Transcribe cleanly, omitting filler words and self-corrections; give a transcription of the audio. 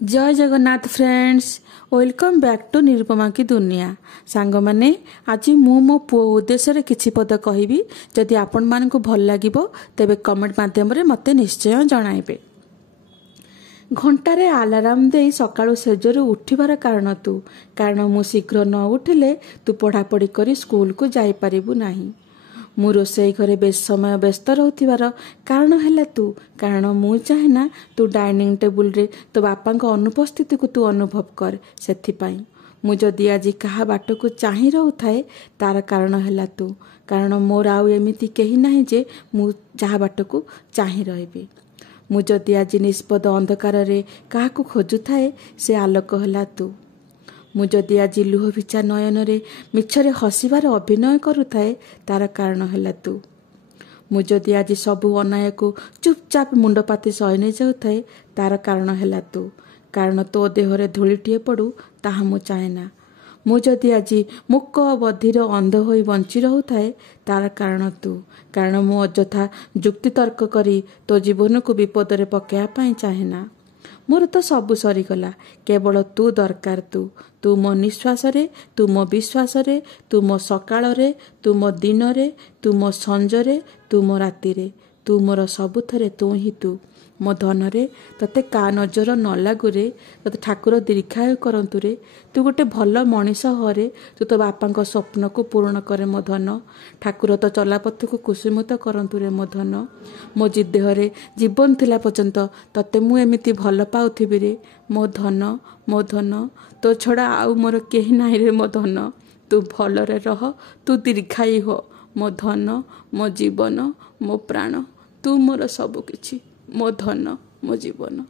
जय Jagannath friends, welcome back to Nirupama की दुनिया। सांग माने आज मु मो पुओ उद्देश्य किछि पद कहबी। जदि आपण मानकु भल लागिबो तेबे कमेंट माध्यम रे मते निश्चय जणाइबे। घंटारे अलार्म दे सकाळु सेजरु उठिबार कारण मु शीघ्र न उठिले तू पढ़ापढ़ी करी स्कूल को जाई परिबु नाही। मु रोसई घरे बेस समय व्यस्त रहूथिबार कारण हैला तू, कारण मु चाहेना तू डाइनिंग टेबुल रे तो बापा अनुपस्थिति को तू अनुभव कर। सेथिपाई मु जदि आज कहा बाट को चाही रहूथाए तार कारण हैला तू, कारण मोर आउ एमिति केही नाही जे मु जहा बाट को चाही रहबी। मु जदि आज निष्पद अंधकार रे काहा को खोजुथाए से आलोक हैला तू। मु जदि आज लुह भिचा नयन रे मिछरे हसिबार अभिनय करुथाए तार कारण हैला तू। मु जदि आज सबु अनाय को चुपचाप मुंडपाती सही जाउथाए तार कारण हैला तू, कारण तो देहरे धूलिटिए पड़ू ताहा मु चाहेना। मु जदि आज मुक बधिर अंध होई बंची रहूथाए तार कारण तू, कारण मु अजथा जुक्ति तर्क करी तो जीवन को विपद रे पकेया पाई चाहेना। मोर तो सबु सरीगला, केवल तू दरकार। तू मो निश्वास रे, तू मो विश्वास रे, तू मो सकाळ रे, तू मो दिन रे, तू मो संज रे, तू मो राति रे, तू मोर सबुथरे तू ही तू। मो धन रे तते का नजर न लागू रे, तते ठाकुर दीर्घायु करंतु रे। तू गोटे भल मनीष हरे, तू तो बापा स्वप्न को पूर्ण करे मो धन। ठाकुर तो चलापथ को कुसुमित करंतु रे मो धन। मो देहरे जीवन थिला पर्यंत तते मु एमिति भल पाउथिबि रे मो धन। मो धन तो छड़ा आउ मोर केही नाही रे मो धन। तू भलरे रह, तू दीर्घायु हो मो धन, मो जीवन, मो प्राण। तू मोर सब किछि, मो धन, मो जीवन।